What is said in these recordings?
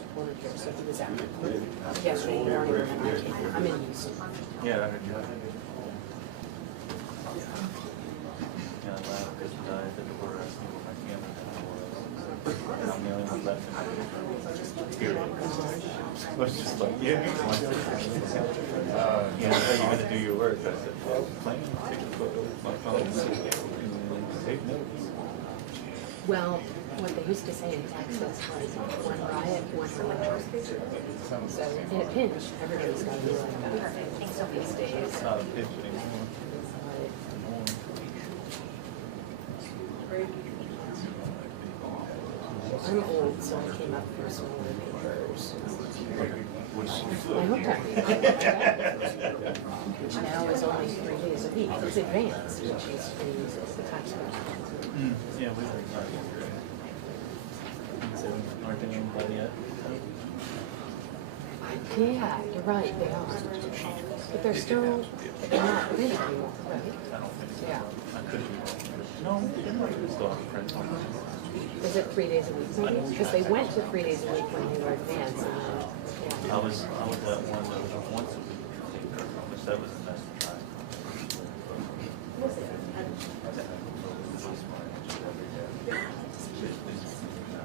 reporter here, so he was out yesterday morning and I came. I'm in Houston. Yeah, I heard you. Yeah, I laughed because I died at the door asking what my camera was. And I'm the only one left in here. I was just like, yeah, yeah, how are you going to do your work? I said, well, playing, take a photo with my phone, and take notes. Well, what they used to say in Texas was one riot, one religion. So in a pinch, everybody's got to be like that these days. It's not a pitch anymore. I'm old, so I came up through some more papers. I hooked up. Which now is only 3 days a week. It's advanced, which is 3 days of the tax code. Yeah, we were aren't they owned by yet? Yeah, you're right, they are. But they're still not rich anymore, right? I don't think so. Yeah. I could be wrong. No, they might still have friends. Is it 3 days a week maybe? Because they went to 3 days a week when they were advanced. And then, I was at one that was once a week, which that was the best try.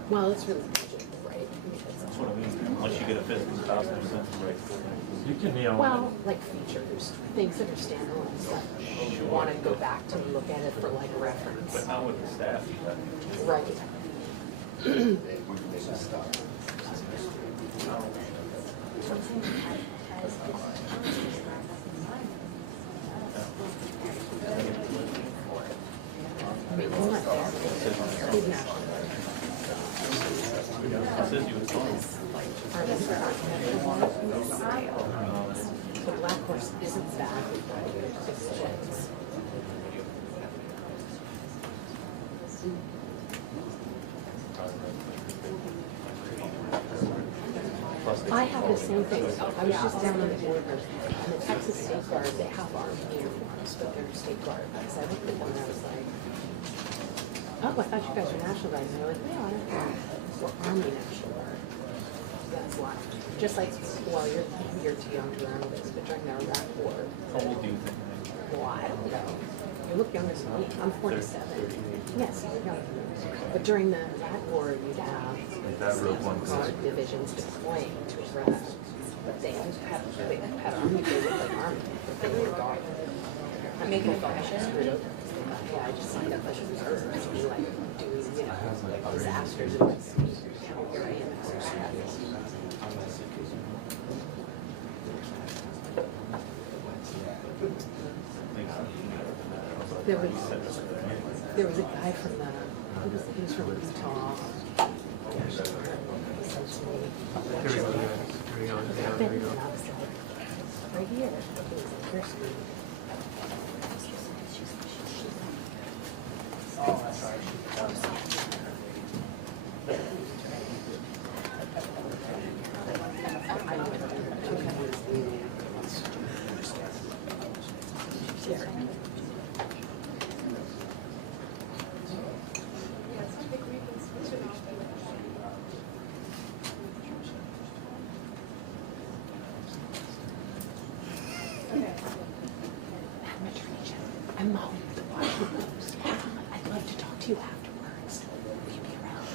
well, it's really digital, right? That's what I mean. Once you get a physical 1,000% right. You can, Well, like features, things that are standalone and stuff. You want to go back to look at it for like reference. But not with the staff. Right. I mean, he's not there. He's not. It says you was going. The black horse isn't that. It's chicks. I have the same thing. I was just down on the border. In the Texas State Guard, they have army uniforms, but they're state guard. Because I looked at them and I was like, oh, I thought you guys were National Guard. And they're like, no, I don't know. We're Army National Guard. That's why. Just like, well, you're too young to remember this, but during the Iraq War. How old do you think? Well, I don't know. You look younger than me. I'm 47. Yes, you're younger. But during the Iraq War, you'd have guard divisions deploying to Iraq. But they had army, they looked like army, but they were guard. I'm making a fashion. Yeah, I just signed up as a reserve to be like doing, you know, disasters and like here I am. There was a guy from he was from Utah. Right here. Oh, that's right. I'm Molly with the Washington Post. I'd love to talk to you afterwards. Will you be around?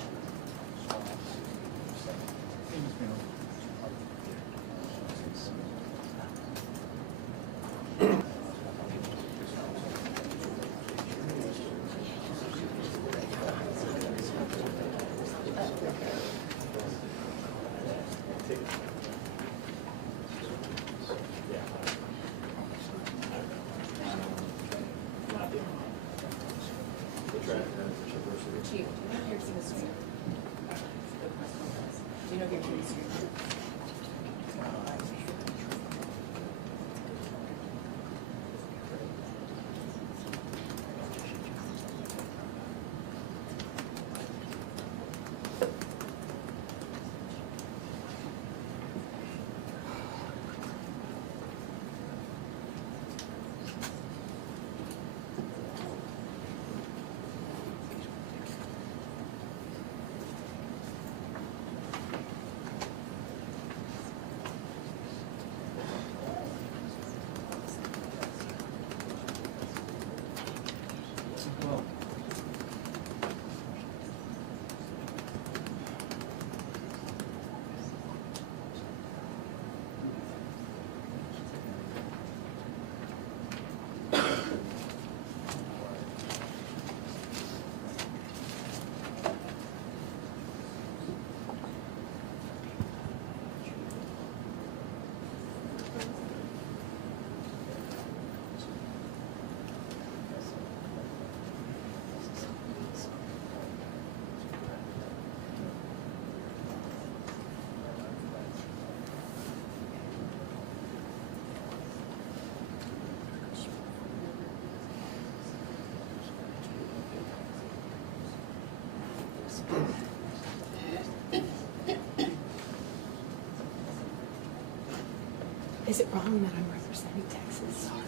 Is it wrong that I'm representing Texas? Sorry.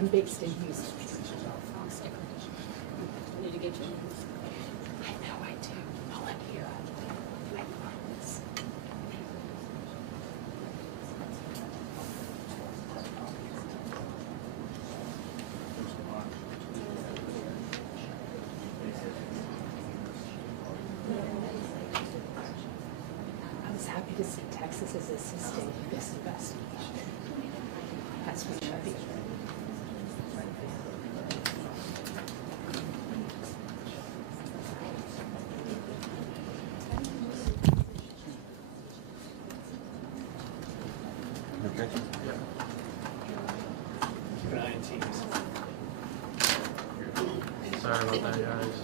I'm based in Houston. Need to get you. I know I do. While I'm here, I promise. I was happy to see Texas is assisting this investigation. As we should be. Okay. Keep an eye on Teams. Sorry about that, guys.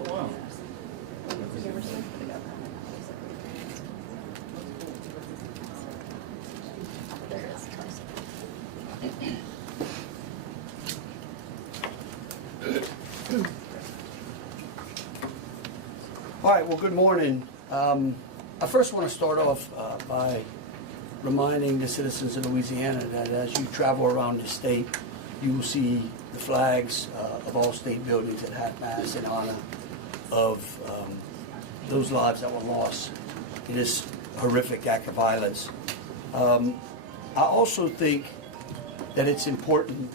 Oh, wow. All right, well, good morning. I first want to start off by reminding the citizens of Louisiana that as you travel around the state, you will see the flags of all state buildings at half-mast in honor of those lives that were lost in this horrific act of violence. I also think that it's important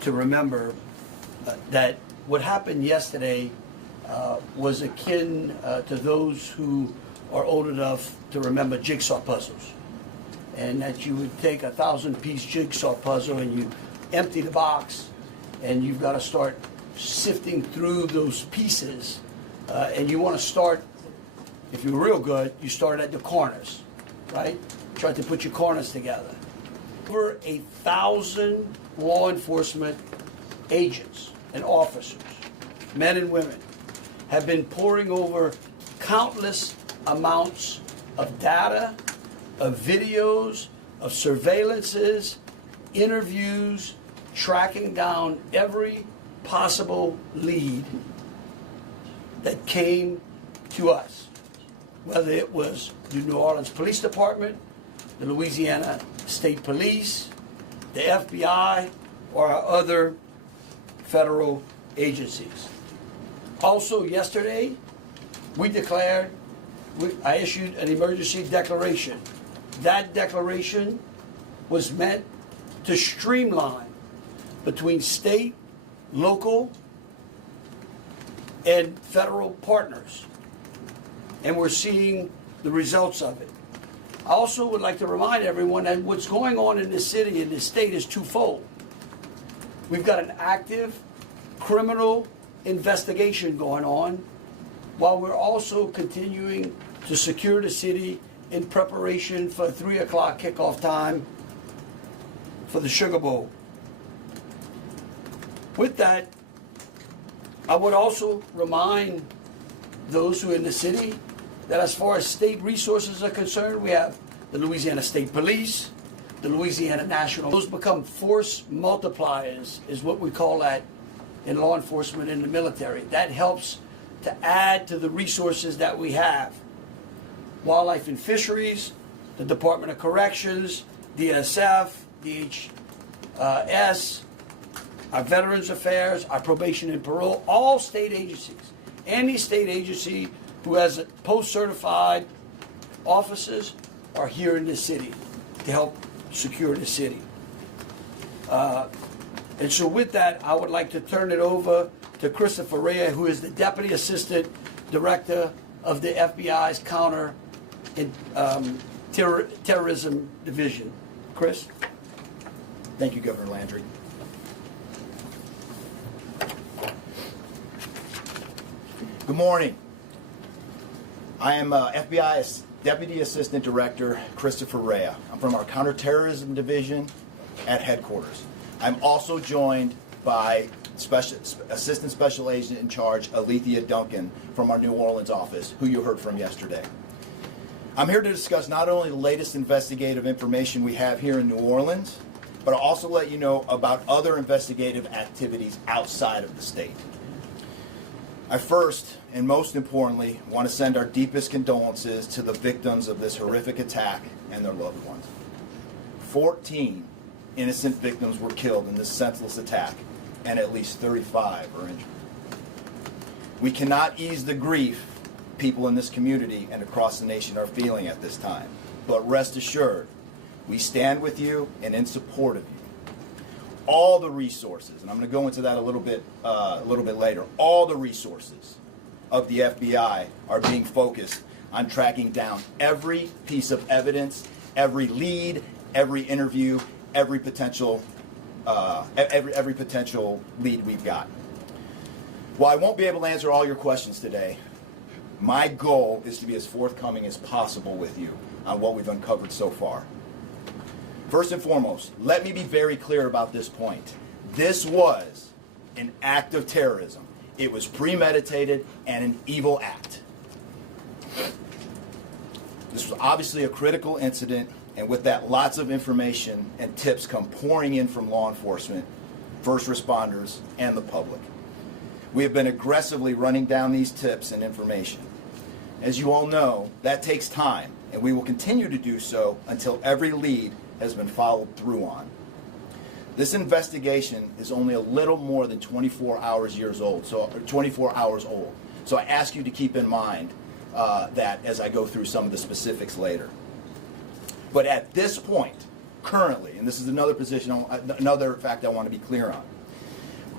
to remember that what happened yesterday was akin to those who are old enough to remember jigsaw puzzles. And that you would take a 1,000-piece jigsaw puzzle and you empty the box and you've got to start sifting through those pieces. And you want to start, if you're real good, you start at the corners, right? Try to put your corners together. Over 1,000 law enforcement agents and officers, men and women, have been poring over countless amounts of data, of videos, of surveillances, interviews, tracking down every possible lead that came to us, whether it was the New Orleans Police Department, the Louisiana State Police, the FBI, or our other federal agencies. Also yesterday, I issued an emergency declaration. That declaration was meant to streamline between state, local, and federal partners. And we're seeing the results of it. I also would like to remind everyone that what's going on in this city and this state is twofold. We've got an active criminal investigation going on, while we're also continuing to secure the city in preparation for 3 o'clock kickoff time for the Sugar Bowl. With that, I would also remind those who are in the city that as far as state resources are concerned, we have the Louisiana State Police, the Louisiana National. Those become force multipliers, is what we call that in law enforcement and the military. That helps to add to the resources that we have. Wildlife and Fisheries, the Department of Corrections, DSF, DHS, our Veterans Affairs, our Probation and Parole, all state agencies. Any state agency who has post-certified officers are here in this city to help secure the city. And so with that, I would like to turn it over to Christopher Rea, who is the Deputy Assistant Director of the FBI's Counter Terrorism Division. Chris? Thank you, Governor Landry. Good morning. I am FBI's Deputy Assistant Director, Christopher Rea. I'm from our Counterterrorism Division at headquarters. I'm also joined by Assistant Special Agent in Charge, Alethea Duncan, from our New Orleans office, who you heard from yesterday. I'm here to discuss not only the latest investigative information we have here in New Orleans, but I'll also let you know about other investigative activities outside of the state. I first, and most importantly, want to send our deepest condolences to the victims of this horrific attack and their loved ones. 14 innocent victims were killed in this senseless attack, and at least 35 are injured. We cannot ease the grief people in this community and across the nation are feeling at this time, but rest assured, we stand with you and in support of you. All the resources, and I'm going to go into that a little bit later, all the resources of the FBI are being focused on tracking down every piece of evidence, every lead, every interview, every potential lead we've got. While I won't be able to answer all your questions today, my goal is to be as forthcoming as possible with you on what we've uncovered so far. First and foremost, let me be very clear about this point. This was an act of terrorism. It was premeditated and an evil act. This was obviously a critical incident, and with that, lots of information and tips come pouring in from law enforcement, first responders, and the public. We have been aggressively running down these tips and information. As you all know, that takes time, and we will continue to do so until every lead has been followed through on. This investigation is only a little more than 24 hours old. So I ask you to keep in mind that as I go through some of the specifics later. But at this point, currently, and this is another fact I want to be clear on,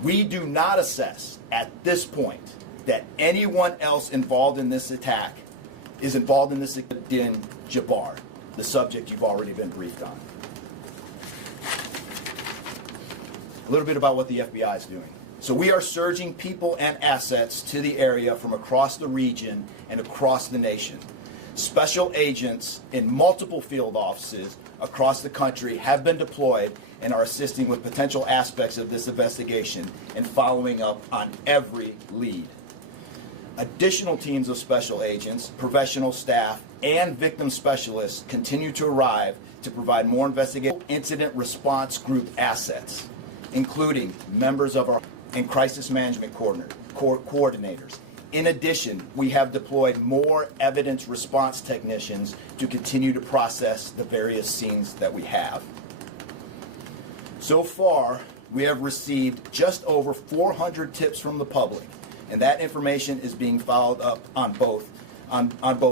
we do not assess at this point that anyone else involved in this attack is involved in this Shamsud-Din Jabbar, the subject you've already been briefed on. A little bit about what the FBI is doing. So we are surging people and assets to the area from across the region and across the nation. Special agents in multiple field offices across the country have been deployed and are assisting with potential aspects of this investigation and following up on every lead. Additional teams of special agents, professional staff, and victim specialists continue to arrive to provide more investigative incident response group assets, including members of our and crisis management coordinators. In addition, we have deployed more evidence response technicians to continue to process the various scenes that we have. So far, we have received just over 400 tips from the public, and that information is being followed up on both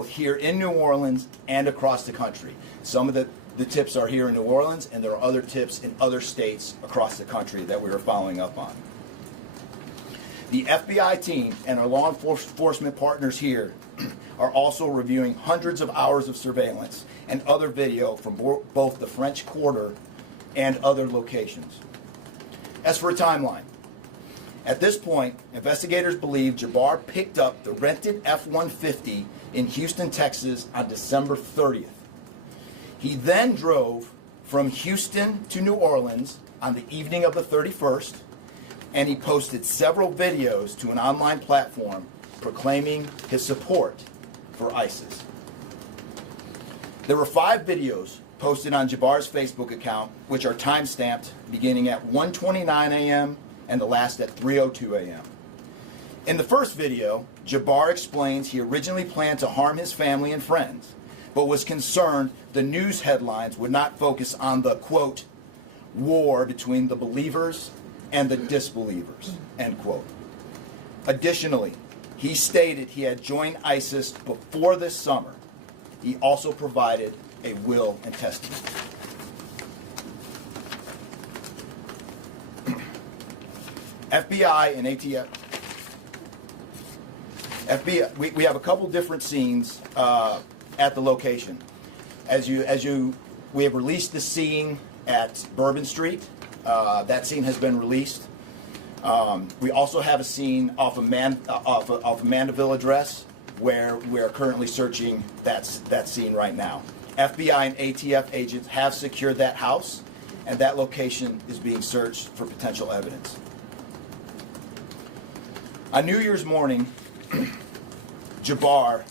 here in New Orleans and across the country. Some of the tips are here in New Orleans, and there are other tips in other states across the country that we are following up on. The FBI team and our law enforcement partners here are also reviewing hundreds of hours of surveillance and other video from both the French Quarter and other locations. As for a timeline, at this point, investigators believe Jabbar picked up the rented F-150 in Houston, Texas on December 30th. He then drove from Houston to New Orleans on the evening of the 31st, and he posted several videos to an online platform proclaiming his support for ISIS. There were 5 videos posted on Jabbar's Facebook account, which are time-stamped beginning at 1:29 a.m. and the last at 3:02 a.m. In the first video, Jabbar explains he originally planned to harm his family and friends, but was concerned the news headlines would not focus on the, quote, war between the believers and the disbelievers, end quote. Additionally, he stated he had joined ISIS before this summer. He also provided a will and testament. FBI and ATF. FBI, we have a couple different scenes at the location. We have released the scene at Bourbon Street. That scene has been released. We also have a scene off of Mandeville Address, where we are currently searching that scene right now. FBI and ATF agents have secured that house, and that location is being searched for potential evidence. On New Year's morning, Jabbar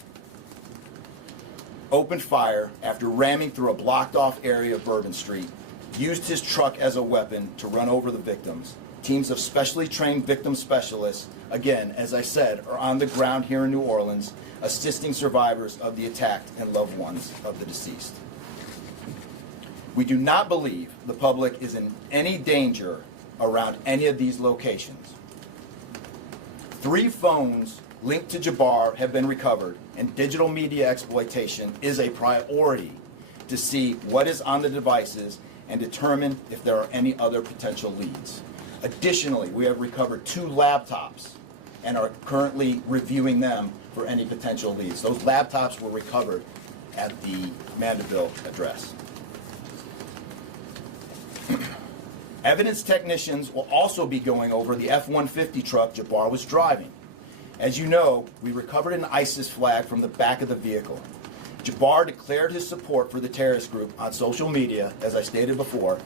opened fire after ramming through a blocked-off area of Bourbon Street, used his truck as a weapon to run over the victims. Teams of specially trained victim specialists, again, as I said, are on the ground here in New Orleans, assisting survivors of the attacked and loved ones of the deceased. We do not believe the public is in any danger around any of these locations. 3 phones linked to Jabbar have been recovered, and digital media exploitation is a priority to see what is on the devices and determine if there are any other potential leads. Additionally, we have recovered 2 laptops and are currently reviewing them for any potential leads. Those laptops were recovered at the Mandeville address. Evidence technicians will also be going over the F-150 truck Jabbar was driving. As you know, we recovered an ISIS flag from the back of the vehicle. Jabbar declared his support for the terrorist group on social media, as I stated before,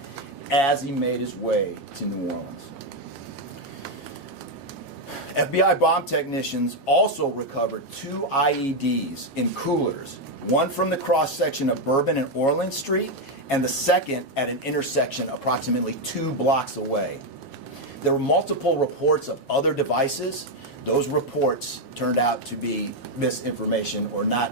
as he made his way to New Orleans. FBI bomb technicians also recovered 2 IEDs in coolers, one from the cross-section of Bourbon and Orleans Street, and the second at an intersection approximately 2 blocks away. There were multiple reports of other devices. Those reports turned out to be misinformation or not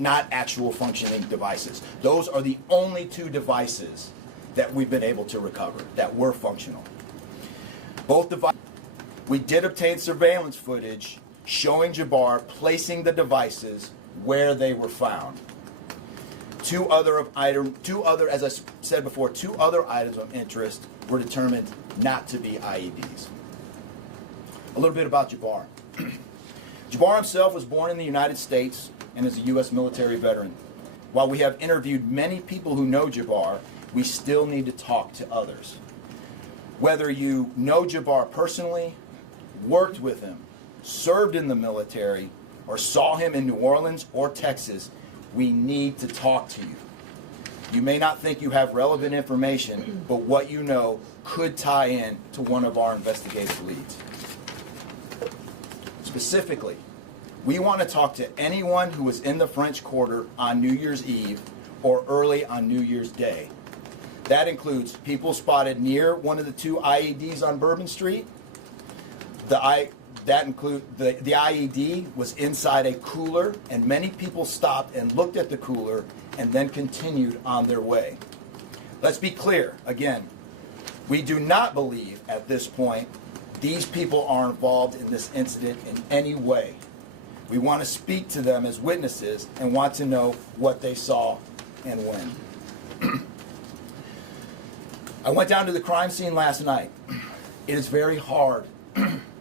actual functioning devices. Those are the only 2 devices that we've been able to recover that were functional. Both devices. We did obtain surveillance footage showing Jabbar placing the devices where they were found. 2 other, as I said before, 2 other items of interest were determined not to be IEDs. A little bit about Jabbar. Jabbar himself was born in the United States and is a U.S. military veteran. While we have interviewed many people who know Jabbar, we still need to talk to others. Whether you know Jabbar personally, worked with him, served in the military, or saw him in New Orleans or Texas, we need to talk to you. You may not think you have relevant information, but what you know could tie in to one of our investigative leads. Specifically, we want to talk to anyone who was in the French Quarter on New Year's Eve or early on New Year's Day. That includes people spotted near one of the 2 IEDs on Bourbon Street. The IED was inside a cooler, and many people stopped and looked at the cooler and then continued on their way. Let's be clear, again, we do not believe at this point these people are involved in this incident in any way. We want to speak to them as witnesses and want to know what they saw and when. I went down to the crime scene last night. It is very hard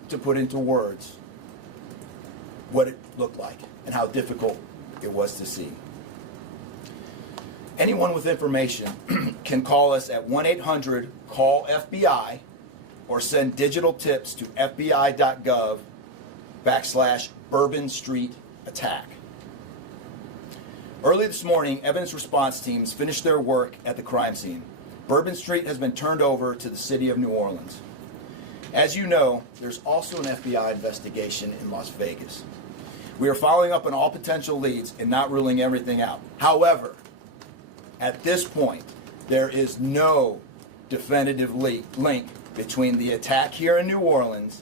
to put into words what it looked like and how difficult it was to see. Anyone with information can call us at 1-800-CALL-FBI or send digital tips to fbi.gov/Bourbon Street attack. Early this morning, evidence response teams finished their work at the crime scene. Bourbon Street has been turned over to the city of New Orleans. As you know, there's also an FBI investigation in Las Vegas. We are following up on all potential leads and not ruling everything out. However, at this point, there is no definitive link between the attack here in New Orleans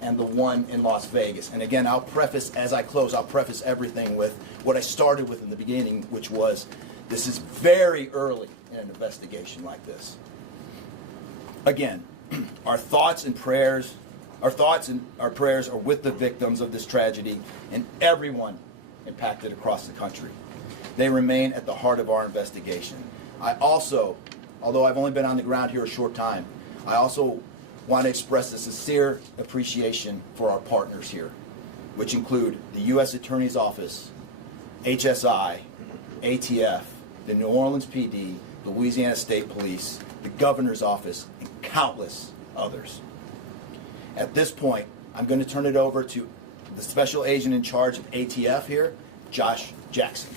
and the one in Las Vegas. And again, I'll preface, as I close, I'll preface everything with what I started with in the beginning, which was this is very early in an investigation like this. Again, our thoughts and prayers are with the victims of this tragedy and everyone impacted across the country. They remain at the heart of our investigation. I also, although I've only been on the ground here a short time, I also want to express a sincere appreciation for our partners here, which include the U.S. Attorney's Office, HSI, ATF, the New Orleans PD, the Louisiana State Police, the Governor's Office, and countless others. At this point, I'm going to turn it over to the Special Agent in charge of ATF here, Josh Jackson.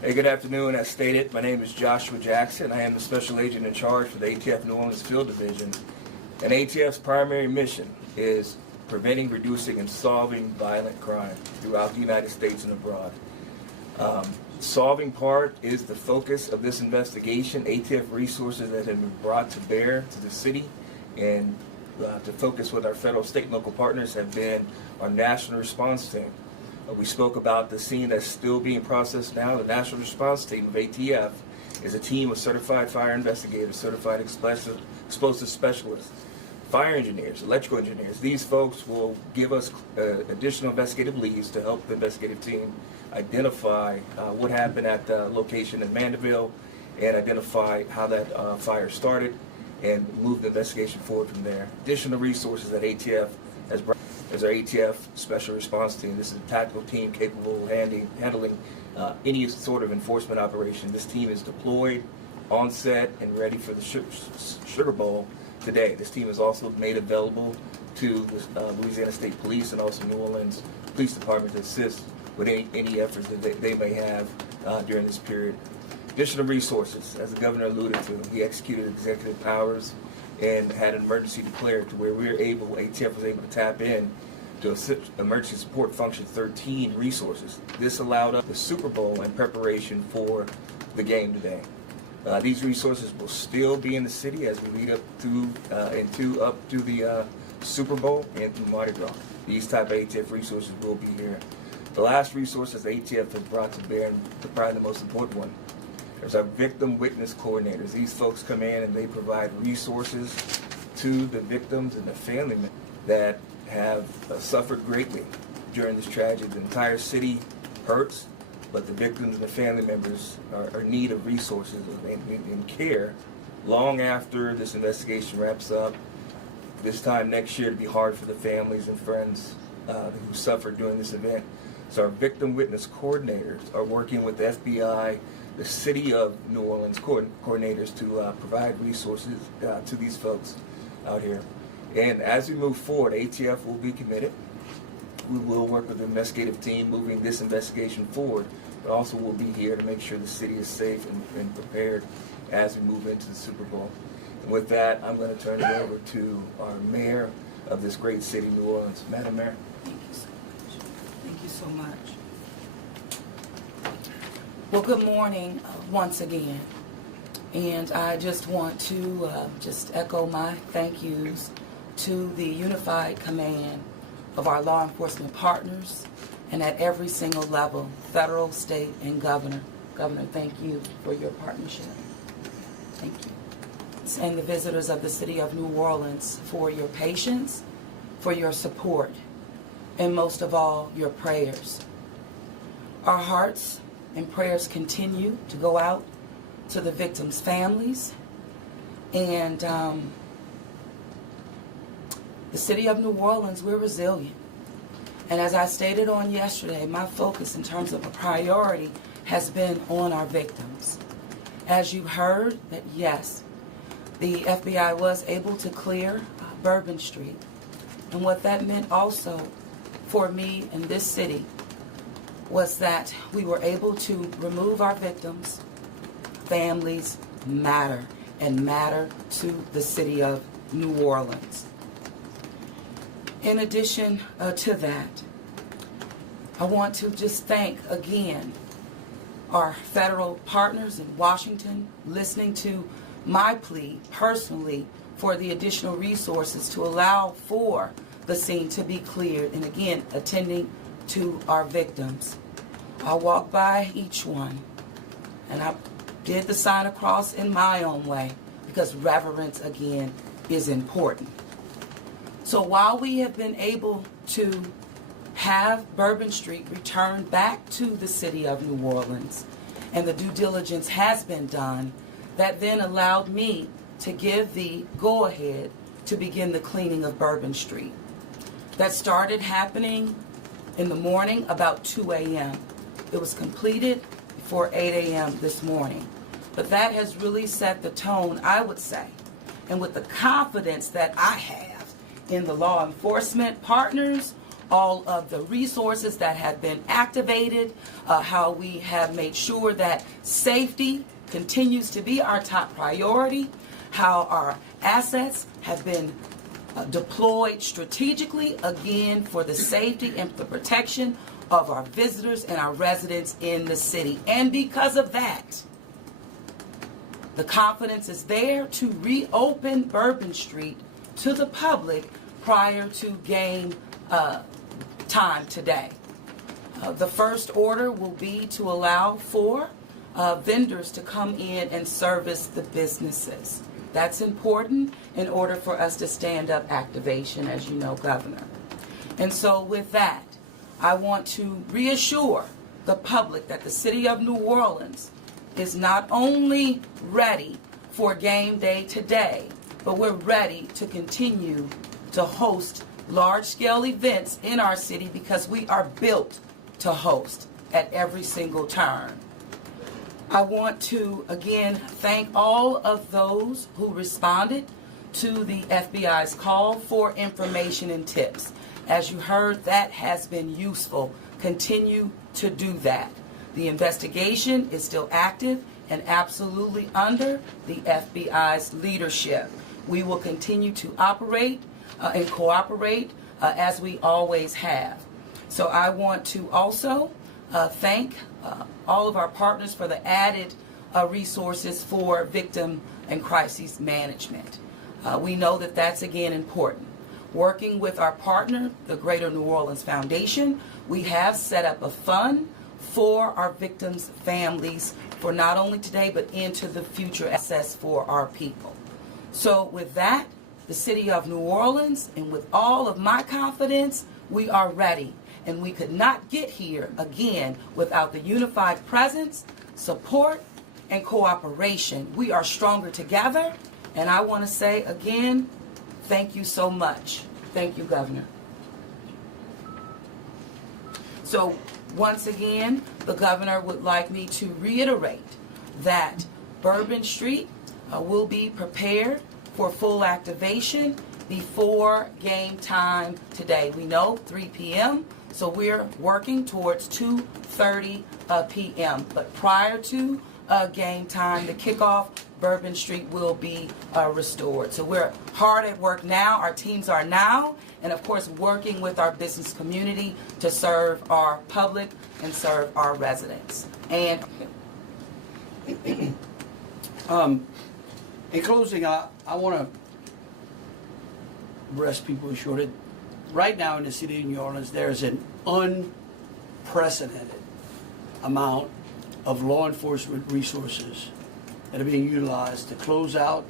Hey, good afternoon. As stated, my name is Joshua Jackson. I am the Special Agent in charge for the ATF New Orleans Field Division. And ATF's primary mission is preventing, reducing, and solving violent crime throughout the United States and abroad. Solving part is the focus of this investigation. ATF resources that have been brought to bear to the city and to focus with our federal, state, and local partners have been our national response team. We spoke about the scene that's still being processed now. The national response team of ATF is a team of certified fire investigators, certified explosive specialists, fire engineers, electrical engineers. These folks will give us additional investigative leads to help the investigative team identify what happened at the location in Mandeville and identify how that fire started and move the investigation forward from there. Additional resources that ATF has brought is our ATF Special Response Team. This is a tactical team capable of handling any sort of enforcement operation. This team is deployed, on set, and ready for the Sugar Bowl today. This team is also made available to the Louisiana State Police and also New Orleans Police Department to assist with any efforts that they may have during this period. Additional resources, as the governor alluded to, he executed executive powers and had an emergency declared to where ATF was able to tap in to Emergency Support Function 13 resources. This allowed us the Super Bowl in preparation for the game today. These resources will still be in the city as we lead up to the Super Bowl and through Mardi Gras. These type of ATF resources will be here. The last resources ATF has brought to bear, and probably the most important one, is our victim witness coordinators. These folks come in and they provide resources to the victims and the family members that have suffered greatly during this tragedy. The entire city hurts, but the victims and the family members are in need of resources and care long after this investigation wraps up. This time next year, it'll be hard for the families and friends who suffered during this event. So our victim witness coordinators are working with the FBI, the City of New Orleans coordinators to provide resources to these folks out here. And as we move forward, ATF will be committed. We will work with the investigative team moving this investigation forward, but also we'll be here to make sure the city is safe and prepared as we move into the Super Bowl. And with that, I'm going to turn it over to our mayor of this great city, New Orleans. Madam Mayor. Thank you so much. Thank you so much. Well, good morning once again. And I just want to just echo my thank yous to the unified command of our law enforcement partners and at every single level, federal, state, and governor. Governor, thank you for your partnership. Thank you. And the visitors of the city of New Orleans for your patience, for your support, and most of all, your prayers. Our hearts and prayers continue to go out to the victims' families, and the city of New Orleans, we're resilient. And as I stated on yesterday, my focus in terms of a priority has been on our victims. As you heard, that yes, the FBI was able to clear Bourbon Street. And what that meant also for me in this city was that we were able to remove our victims. Families matter and matter to the city of New Orleans. In addition to that, I want to just thank again our federal partners in Washington listening to my plea personally for the additional resources to allow for the scene to be cleared and again attending to our victims. I walked by each one and I did the sign of cross in my own way because reverence again is important. So while we have been able to have Bourbon Street returned back to the city of New Orleans and the due diligence has been done, that then allowed me to give the go-ahead to begin the cleaning of Bourbon Street. That started happening in the morning about 2 a.m. It was completed before 8 a.m. this morning. But that has really set the tone, I would say, and with the confidence that I have in the law enforcement partners, all of the resources that have been activated, how we have made sure that safety continues to be our top priority, how our assets have been deployed strategically, again, for the safety and the protection of our visitors and our residents in the city. And because of that, the confidence is there to reopen Bourbon Street to the public prior to game time today. The first order will be to allow for vendors to come in and service the businesses. That's important in order for us to stand up activation, as you know, Governor. And so with that, I want to reassure the public that the city of New Orleans is not only ready for game day today, but we're ready to continue to host large-scale events in our city because we are built to host at every single turn. I want to, again, thank all of those who responded to the FBI's call for information and tips. As you heard, that has been useful. Continue to do that. The investigation is still active and absolutely under the FBI's leadership. We will continue to operate and cooperate as we always have. So I want to also thank all of our partners for the added resources for victim and crisis management. We know that that's, again, important. Working with our partner, the Greater New Orleans Foundation, we have set up a fund for our victims' families for not only today but into the future access for our people. So with that, the city of New Orleans, and with all of my confidence, we are ready. And we could not get here, again, without the unified presence, support, and cooperation. We are stronger together, and I want to say, again, thank you so much. Thank you, Governor. So, once again, the Governor would like me to reiterate that Bourbon Street will be prepared for full activation before game time today. We know 3 p.m., so we're working towards 2:30 p.m. But prior to game time, the kickoff, Bourbon Street will be restored. So we're hard at work now. Our teams are now, and of course, working with our business community to serve our public and serve our residents. And in closing, I want to rest people assured that right now in the city of New Orleans, there's an unprecedented amount of law enforcement resources that are being utilized to close out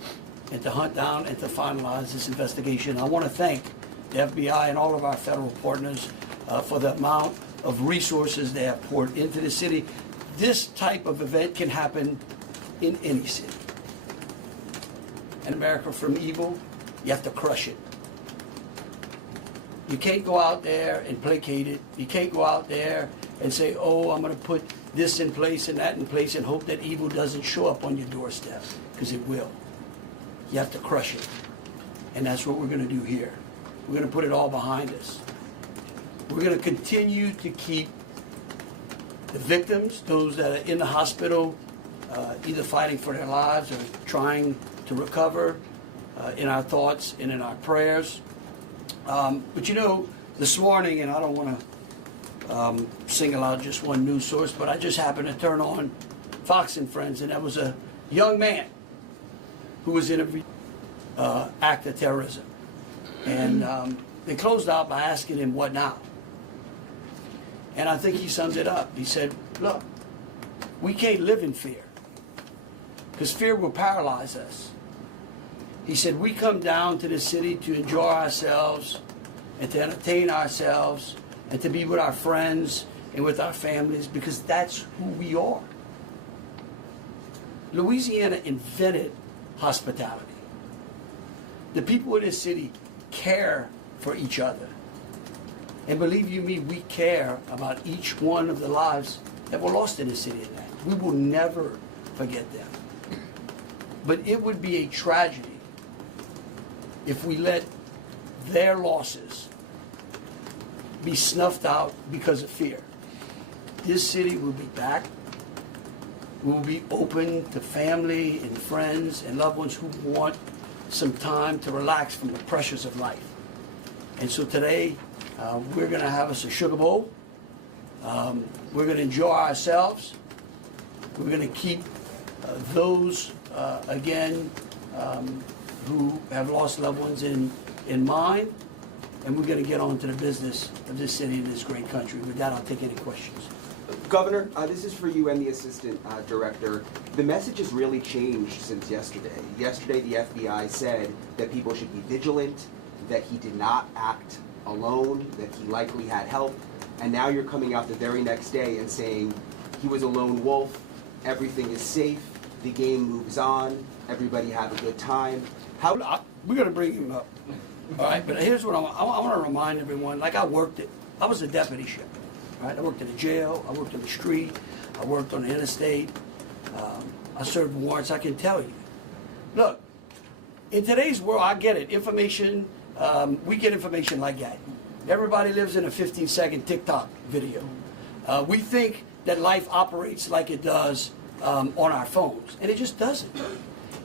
and to hunt down and to finalize this investigation. I want to thank the FBI and all of our federal partners for the amount of resources they have poured into the city. This type of event can happen in any city. In America, from evil, you have to crush it. You can't go out there and placate it. You can't go out there and say, oh, I'm going to put this in place and that in place and hope that evil doesn't show up on your doorstep, because it will. You have to crush it. And that's what we're going to do here. We're going to put it all behind us. We're going to continue to keep the victims, those that are in the hospital, either fighting for their lives or trying to recover, in our thoughts and in our prayers. But you know, this morning, and I don't want to single out just one news source, but I just happened to turn on Fox and Friends, and there was a young man who was in a act of terrorism. And they closed out by asking him, what now? And I think he summed it up. He said, look, we can't live in fear, because fear will paralyze us. He said, we come down to the city to enjoy ourselves and to entertain ourselves and to be with our friends and with our families, because that's who we are. Louisiana invented hospitality. The people in this city care for each other. And believe you me, we care about each one of the lives that were lost in this city tonight. We will never forget them. But it would be a tragedy if we let their losses be snuffed out because of fear. This city will be back. We will be open to family and friends and loved ones who want some time to relax from the pressures of life. And so today, we're going to have us a sugar bowl. We're going to enjoy ourselves. We're going to keep those, again, who have lost loved ones in mind. And we're going to get on to the business of this city and this great country. With that, I'll take any questions. Governor, this is for you and the Assistant Director. The message has really changed since yesterday. Yesterday, the FBI said that people should be vigilant, that he did not act alone, that he likely had help, and now you're coming out the very next day and saying he was a lone wolf, everything is safe, the game moves on, everybody have a good time. We're going to bring him up. All right, but here's what I want to remind everyone. Like I was a deputy sheriff. Right? I worked in a jail, I worked on the street, I worked on the interstate, I served warrants. I can tell you. Look, in today's world, I get it. Information, we get information like that. Everybody lives in a 15-second TikTok video. We think that life operates like it does on our phones, and it just doesn't.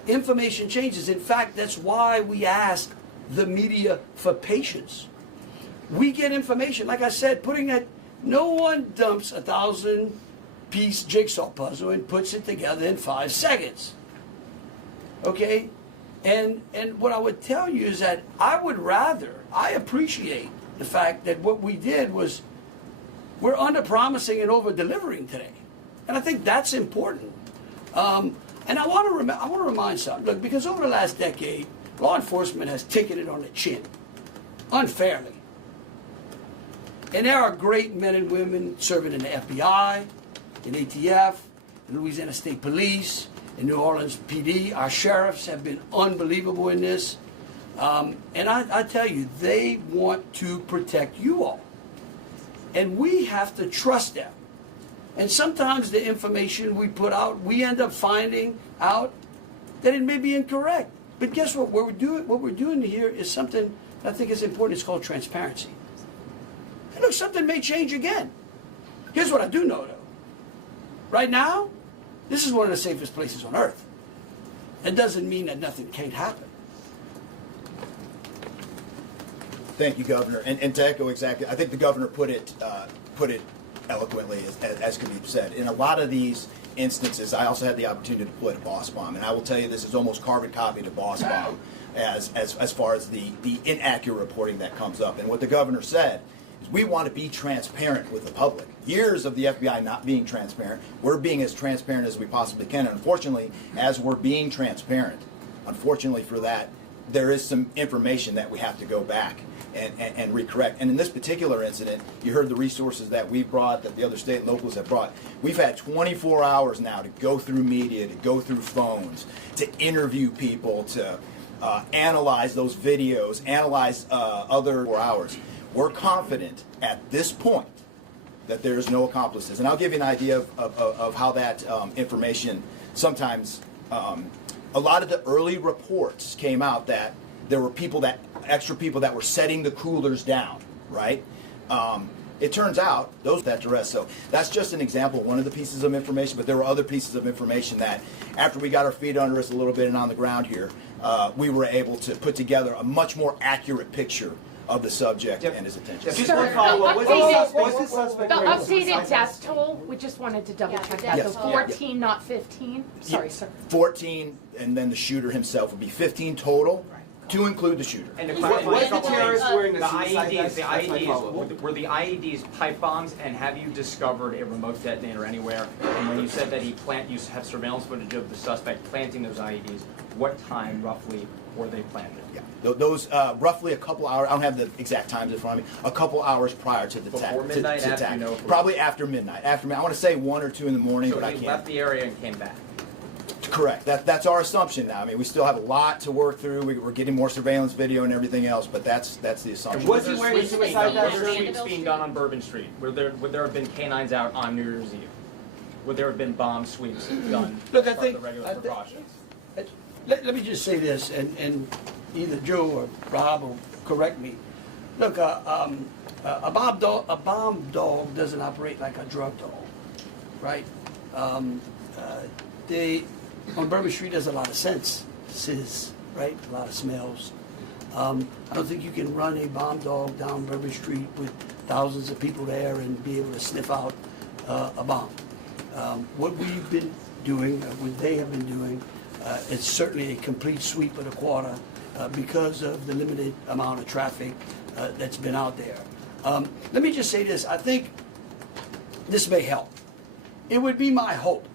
Information changes. In fact, that's why we ask the media for patience. We get information, like I said, no one dumps a 1,000-piece jigsaw puzzle and puts it together in 5 seconds. Okay? And what I would tell you is that I appreciate the fact that what we did was we're under-promising and over-delivering today. And I think that's important. And I want to remind something. Look, because over the last decade, law enforcement has taken it on the chin, unfairly. And there are great men and women serving in the FBI, in ATF, in Louisiana State Police, in New Orleans PD. Our sheriffs have been unbelievable in this. And I tell you, they want to protect you all. And we have to trust them. And sometimes the information we put out, we end up finding out that it may be incorrect. But guess what? What we're doing here is something that I think is important. It's called transparency. And look, something may change again. Here's what I do know, though. Right now, this is one of the safest places on earth. It doesn't mean that nothing can't happen. Thank you, Governor. And to echo exactly, I think the Governor put it eloquently, as could be said. In a lot of these instances, I also had the opportunity to deploy to Boss Bomb, and I will tell you this is almost carbon copy to Boss Bomb as far as the inaccurate reporting that comes up. And what the Governor said is we want to be transparent with the public. Years of the FBI not being transparent, we're being as transparent as we possibly can. And unfortunately, as we're being transparent, unfortunately for that, there is some information that we have to go back and recorrect. And in this particular incident, you heard the resources that we've brought, that the other state and locals have brought. We've had 24 hours now to go through media, to go through phones, to interview people, to analyze those videos, analyze other 4 hours. We're confident at this point that there's no accomplices. And I'll give you an idea of how that information sometimes, a lot of the early reports came out that there were extra people that were setting the coolers down, right? It turns out those that duress. So that's just an example, one of the pieces of information, but there were other pieces of information that after we got our feet under us a little bit and on the ground here, we were able to put together a much more accurate picture of the subject and his attention. Just one follow-up. What's the suspect The rating? updated death toll, we just wanted to double check that, Yes. so 14, not 15? Sorry, sir. 14, and then the shooter himself would be 15 total, to include the shooter. And to Was clarify, the terrorist wearing a the suicide vest? IEDs, That's my follow-up. were the IEDs pipe bombs, and have you discovered a remote detonator anywhere? And when you said that you have surveillance footage of the suspect planting those IEDs, what time roughly were they planted? Yeah, those roughly a couple hours. I don't have the exact times in front of me. A couple hours prior to the attack. Before midnight, to after attack. you know? Probably after midnight. After I want to say 1 or 2 in the morning, So but I they can't. left the area and came back. Correct. That's our assumption now. I mean, we still have a lot to work through. We're getting more surveillance video and everything else, but that's the assumption. Was he wearing a suicide vest? Were there sweeps being done on Bourbon Street? Would there have been canines out on New Year's Eve? Would there have been bomb sweeps done? Look, I as part of think- the regular I think- precautions. Let me just say this, and either Joe or Rob will correct me. Look, a bomb dog doesn't operate like a drug dog, right? On Bourbon Street, there's a lot of senses right? A lot of smells. I don't think you can run a bomb dog down Bourbon Street with thousands of people there and be able to sniff out a bomb. What we've been doing, what they have been doing, it's certainly a complete sweep of the quarter because of the limited amount of traffic that's been out there. Let me just say this. I think this may help. It would be my hope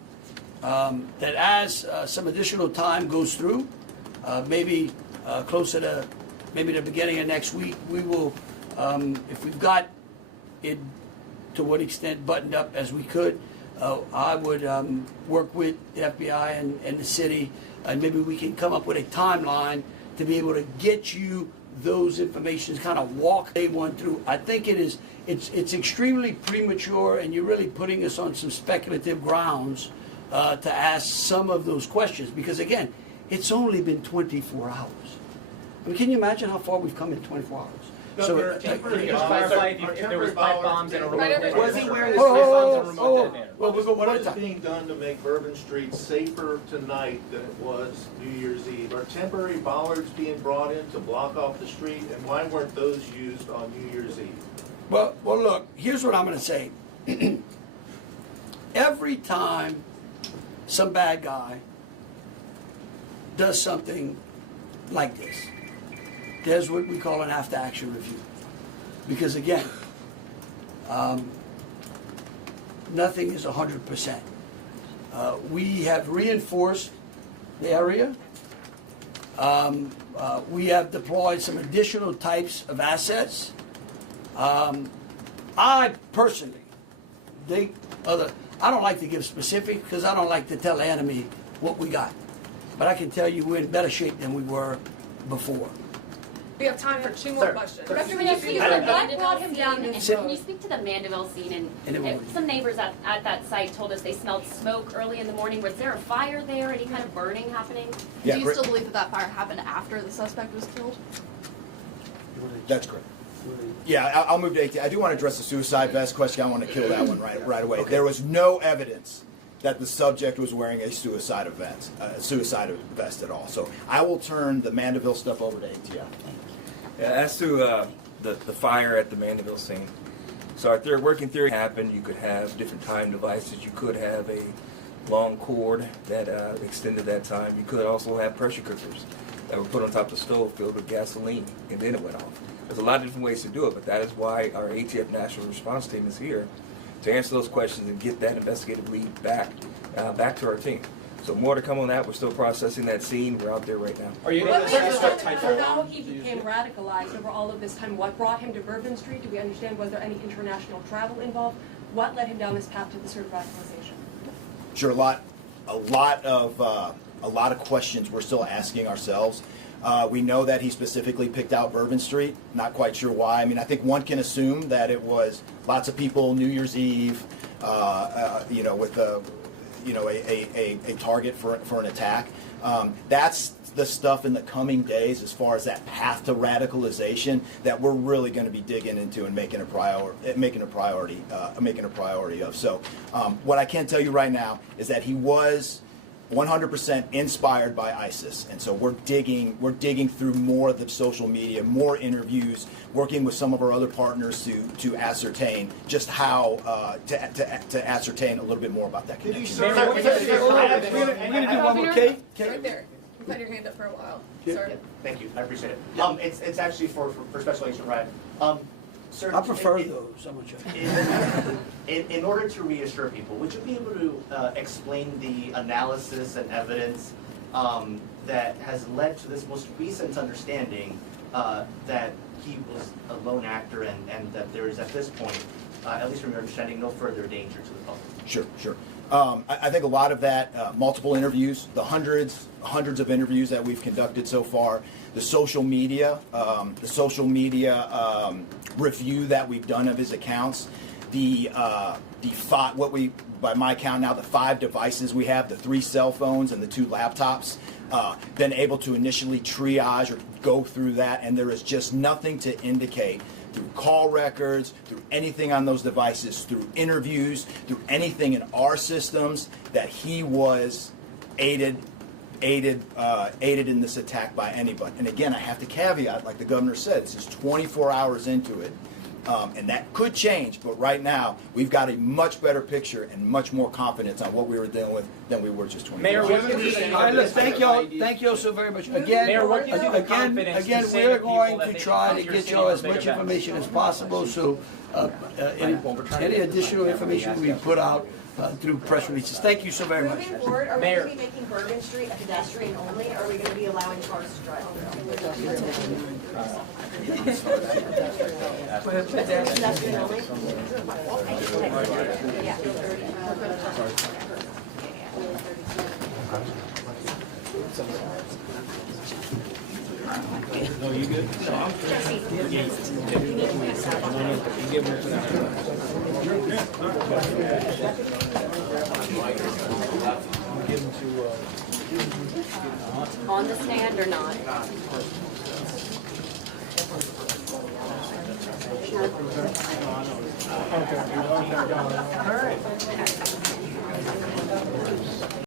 that as some additional time goes through, maybe closer to maybe the beginning of next week, we will, if we've got it to what extent buttoned up as we could, I would work with the FBI and the city, and maybe we can come up with a timeline to be able to get you those information, kind of walk A1 through. I think it's extremely premature, and you're really putting us on some speculative grounds to ask some of those questions, because again, it's only been 24 hours. I mean, can you imagine how far we've come in 24 hours? Can you just clarify if there was pipe bombs and a remote detonator? Was he wearing Pipe his bombs and a remote detonator? Well, we'll go one What at a is time. being done to make Bourbon Street safer tonight than it was New Year's Eve? Are temporary bollards being brought in to block off the street, and why weren't those used on New Year's Eve? Well, look, here's what I'm going to say. Every time some bad guy does something like this, there's what we call an after-action review. Because again, nothing is 100%. We have reinforced the area. We have deployed some additional types of assets. I personally think I don't like to give specifics because I don't like to tell the enemy what we got. But I can tell you we're in better shape than we were before. We have time for two more questions. Can you speak to the What brought him down Mandeville this scene? road? Can you speak to the Mandeville scene? And And some neighbors at that site told us they smelled smoke early in the morning. Was there a fire there? Any kind of burning happening? Yeah, Do you great. still believe that that fire happened after the suspect was killed? That's correct. Yeah, I'll move to 18. I do want to address the suicide vest question. I want to kill that one right away. There was no evidence that the subject was wearing a suicide vest at all. So I will turn the Mandeville stuff over to ATF. Yeah, as to the fire at the Mandeville scene, so our working theory happened. You could have different time devices. You could have a long cord that extended that time. You could also have pressure cookers that were put on top of the stove filled with gasoline, and then it went off. There's a lot of different ways to do it, but that is why our ATF National Response Team is here to answer those questions and get that investigative lead back to our team. So more to come on that. We're still processing that scene. We're out there right now. Are you able What to we suspect understand type is how of? he became radicalized over all of this time. What brought him to Bourbon Street? Do we understand? Was there any international travel involved? What led him down this path to the sort of radicalization? Sure, a lot of questions we're still asking ourselves. We know that he specifically picked out Bourbon Street. Not quite sure why. I mean, I think one can assume that it was lots of people New Year's Eve, with a target for an attack. That's the stuff in the coming days, as far as that path to radicalization, that we're really going to be digging into and making a priority of. So, what I can tell you right now is that he was 100% inspired by ISIS, and so we're digging through more of the social media, more interviews, working with some of our other partners to ascertain just how to ascertain a little bit more about that connection. We're going to do one more. Kate? Right there. You've had your hand up for a while. Yeah. Sorry. Thank you, I appreciate it. It's actually for Special Agent Ryan. Sir, I prefer those. So much. in order to reassure people, would you be able to explain the analysis and evidence that has led to this most recent understanding that he was a lone actor and that there is at this point, at least from your understanding, no further danger to the public? Sure. I think a lot of that, multiple interviews, the hundreds of interviews that we've conducted so far, the social media review that we've done of his accounts, by my count now, the 5 devices we have, the 3 cell phones and the 2 laptops, been able to initially triage or go through that, and there is just nothing to indicate through call records, through anything on those devices, through interviews, through anything in our systems, that he was aided aided in this attack by anybody. And again, I have to caveat, like the governor said, this is 24 hours into it. And that could change, but right now we've got a much better picture and much more confidence on what we were dealing with than we were just 24 Mayor, hours what ago. gives you All right, look, thank you all so very much. Again, Mayor, what gives you the confidence to say we're to people going that to they try should to come get to y'all your as city much for big information as possible, so any to additional information we put out through press releases. Thank you so very much. Moving forward, are we Mayor. going to be making Bourbon Street a pedestrian only, or are we going to be allowing cars to drive through? Pedestrian only? Yeah. No, you good? On the stand or not? All right.